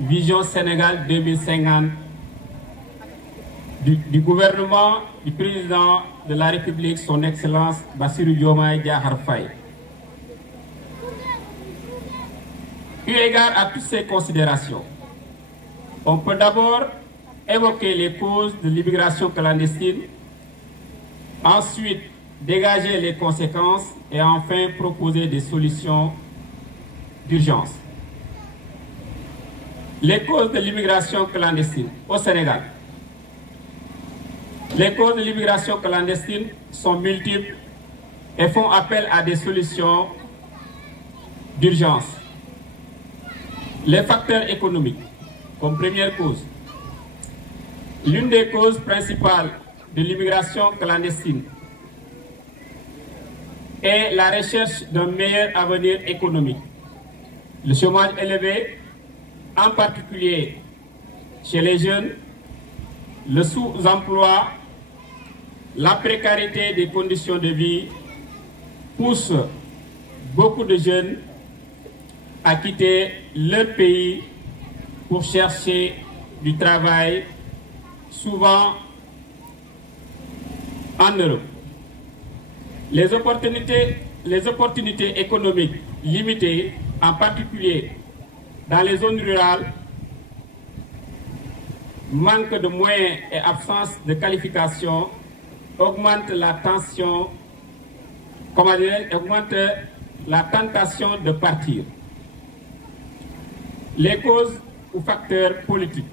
Vision Sénégal 2050 du gouvernement du président de la République, son Excellence Bassirou Diomaye Diakhar Faye. Eu égard à toutes ces considérations, on peut d'abord évoquer les causes de l'immigration clandestine, ensuite dégager les conséquences et enfin proposer des solutions d'urgence. Les causes de l'immigration clandestine au Sénégal. Les causes de l'immigration clandestine sont multiples et font appel à des solutions d'urgence. Les facteurs économiques, comme première cause. L'une des causes principales de l'immigration clandestine est la recherche d'un meilleur avenir économique. Le chômage élevé, en particulier chez les jeunes, le sous-emploi, la précarité des conditions de vie poussent beaucoup de jeunes à quitter leur pays pour chercher du travail, souvent en Europe. Les opportunités économiques limitées, en particulier dans les zones rurales, manque de moyens et absence de qualification augmente la tension, augmente la tentation de partir. Les causes ou facteurs politiques.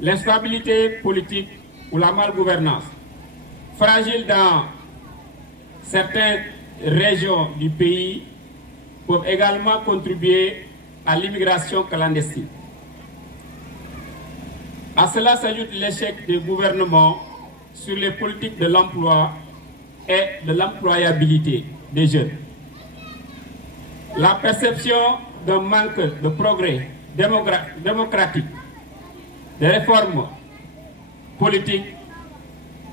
L'instabilité politique ou la malgouvernance. Fragile dans certaines régions du pays peuvent également contribuer à l'immigration clandestine. À cela s'ajoute l'échec des gouvernements sur les politiques de l'emploi et de l'employabilité des jeunes. La perception d'un manque de progrès démocratique, des réformes politiques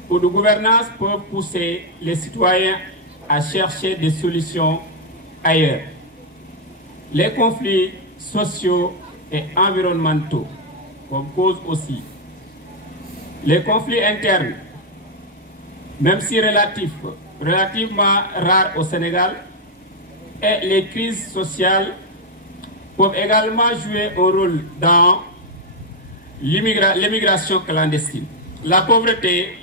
ou de gouvernance peuvent pousser les citoyens à chercher des solutions ailleurs. Les conflits sociaux et environnementaux comme cause aussi. Les conflits internes, même si relativement rares au Sénégal, et les crises sociales peuvent également jouer un rôle dans l'immigration clandestine. La pauvreté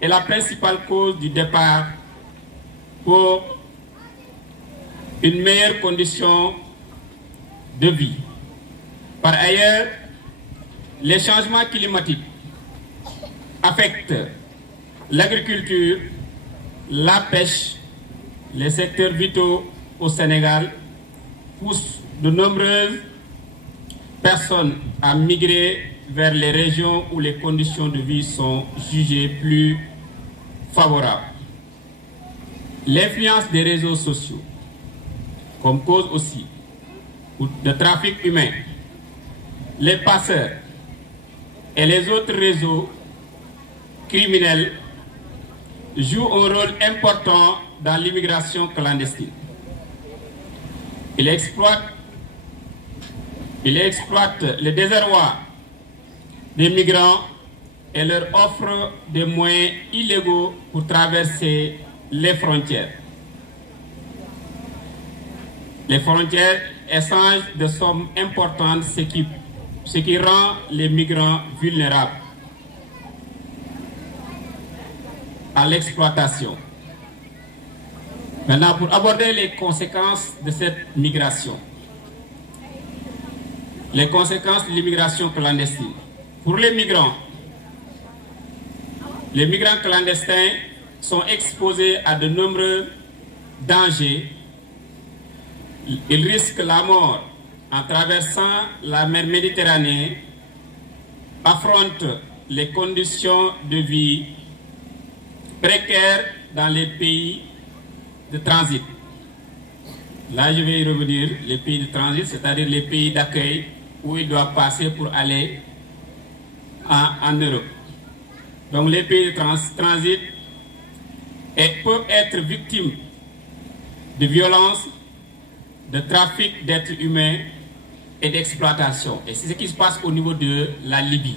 est la principale cause du départ pour une meilleure condition de vie. Par ailleurs, les changements climatiques affectent l'agriculture, la pêche, les secteurs vitaux au Sénégal, poussent de nombreuses personnes à migrer vers les régions où les conditions de vie sont jugées plus favorables. L'influence des réseaux sociaux, comme cause aussi, de trafic humain, les passeurs et les autres réseaux criminels jouent un rôle important dans l'immigration clandestine. Ils exploitent le désarroi des migrants et leur offrent des moyens illégaux pour traverser les frontières. Les frontières échangent de sommes importantes, ce qui rend les migrants vulnérables à l'exploitation. Maintenant, pour aborder les conséquences de cette migration, les conséquences de l'immigration clandestine. Pour les migrants clandestins sont exposés à de nombreux dangers. Ils risquent la mort en traversant la mer Méditerranée, affrontent les conditions de vie précaires dans les pays de transit. Là, je vais y revenir, les pays de transit, c'est-à-dire les pays d'accueil où ils doivent passer pour aller en Europe. Donc les pays de transit peuvent être victimes de violences, de trafic d'êtres humains et d'exploitation. Et c'est ce qui se passe au niveau de la Libye.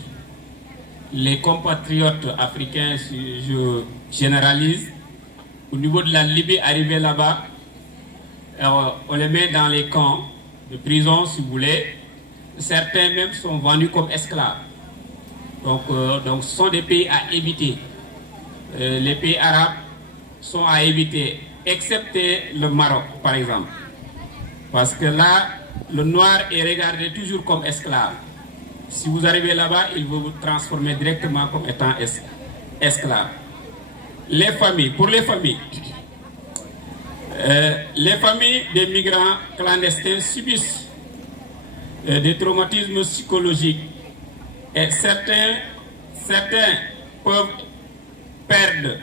Les compatriotes africains, si je généralise, au niveau de la Libye, arrivés là-bas, on les met dans les camps de prison, si vous voulez. Certains même sont vendus comme esclaves. Donc ce sont des pays à éviter. Les pays arabes sont à éviter, excepté le Maroc, par exemple. Parce que là, le noir est regardé toujours comme esclave. Si vous arrivez là-bas, il va vous transformer directement comme étant esclave. Les familles, pour les familles des migrants clandestins subissent des traumatismes psychologiques et certains peuvent perdre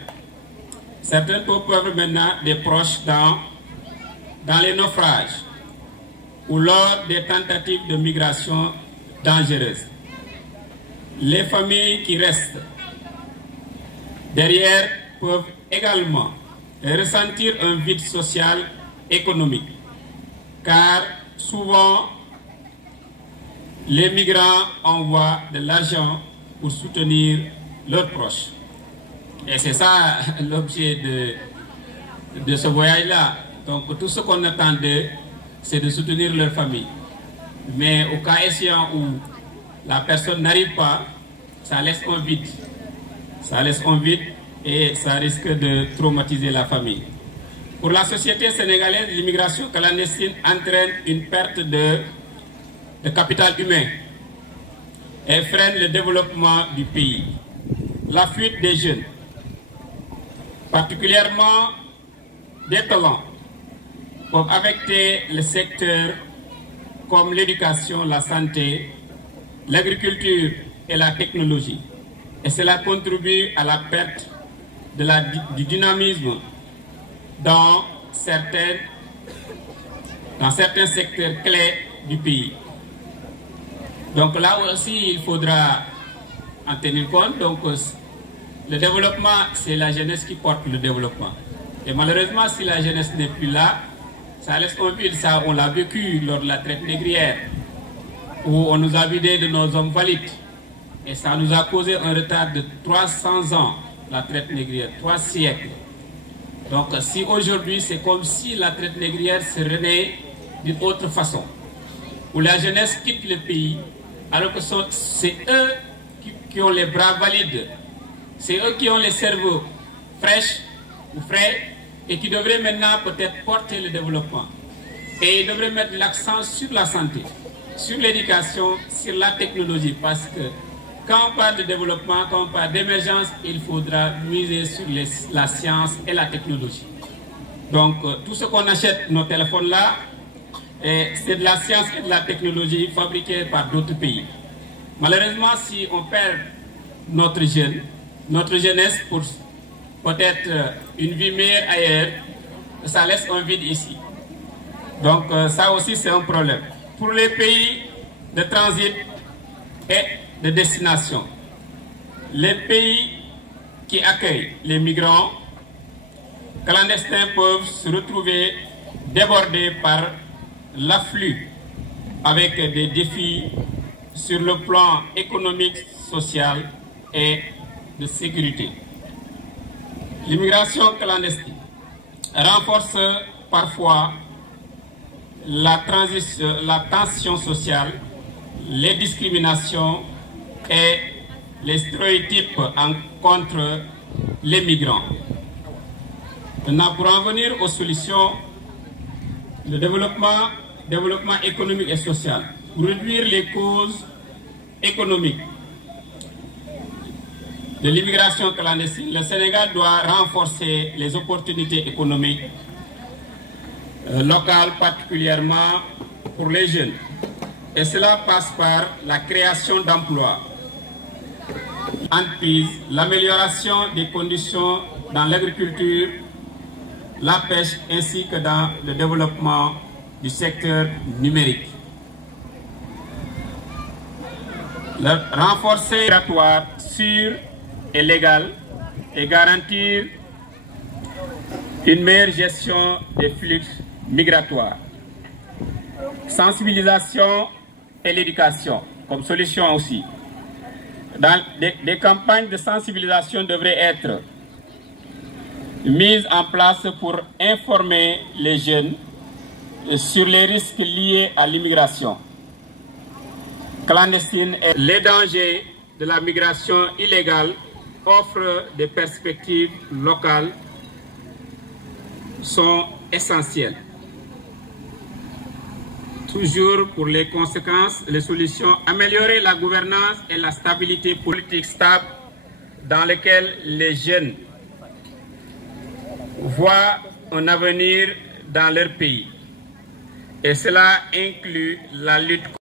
maintenant des proches dans les naufrages ou lors des tentatives de migration dangereuses. Les familles qui restent derrière peuvent également ressentir un vide social économique, car souvent les migrants envoient de l'argent pour soutenir leurs proches. Et c'est ça l'objet de ce voyage-là. Donc tout ce qu'on attend d'eux, c'est de soutenir leur famille. Mais au cas échéant où la personne n'arrive pas, ça laisse un vide. Ça laisse un vide et ça risque de traumatiser la famille. Pour la société sénégalaise, l'immigration clandestine entraîne une perte de capital humain et freine le développement du pays. La fuite des jeunes, particulièrement des talents, peuvent affecter le secteur comme l'éducation, la santé, l'agriculture et la technologie. Et cela contribue à la perte du dynamisme dans certains secteurs clés du pays. Donc là aussi, il faudra en tenir compte. Donc le développement, c'est la jeunesse qui porte le développement. Et malheureusement, si la jeunesse n'est plus là, ça laisse un vide. Ça, on l'a vécu lors de la traite négrière, où on nous a vidé de nos hommes valides. Et ça nous a causé un retard de 300 ans, la traite négrière, 3 siècles. Donc si aujourd'hui, c'est comme si la traite négrière se renaît d'une autre façon, où la jeunesse quitte le pays, alors que c'est eux qui ont les bras valides, c'est eux qui ont les cerveaux fraîches ou frais, et qui devraient maintenant peut-être porter le développement. Et ils devraient mettre l'accent sur la santé, sur l'éducation, sur la technologie, parce que quand on parle de développement, quand on parle d'émergence, il faudra miser sur la science et la technologie. Donc tout ce qu'on achète, nos téléphones là, c'est de la science et de la technologie fabriquée par d'autres pays. Malheureusement, si on perd notre jeunesse pour peut-être une vie meilleure ailleurs, ça laisse un vide ici. Donc ça aussi c'est un problème. Pour les pays de transit et de destination, les pays qui accueillent les migrants clandestins peuvent se retrouver débordés par l'afflux avec des défis sur le plan économique, social et de sécurité. L'immigration clandestine renforce parfois la tension sociale, les discriminations et les stéréotypes contre les migrants. Maintenant, pour en venir aux solutions, le développement économique et social, pour réduire les causes économiques de l'immigration clandestine, le Sénégal doit renforcer les opportunités économiques locales, particulièrement pour les jeunes. Et cela passe par la création d'emplois, entreprises, l'amélioration des conditions dans l'agriculture, la pêche ainsi que dans le développement du secteur numérique. Le renforcer migratoire sûr et légal et garantir une meilleure gestion des flux migratoires. Sensibilisation et l'éducation comme solution aussi. Des campagnes de sensibilisation devraient être mises en place pour informer les jeunes sur les risques liés à l'immigration clandestine et les dangers de la migration illégale offrent des perspectives locales sont essentielles. Toujours pour les conséquences, les solutions, améliorer la gouvernance et la stabilité politique stable dans lesquelles les jeunes voient un avenir dans leur pays. Et cela inclut la lutte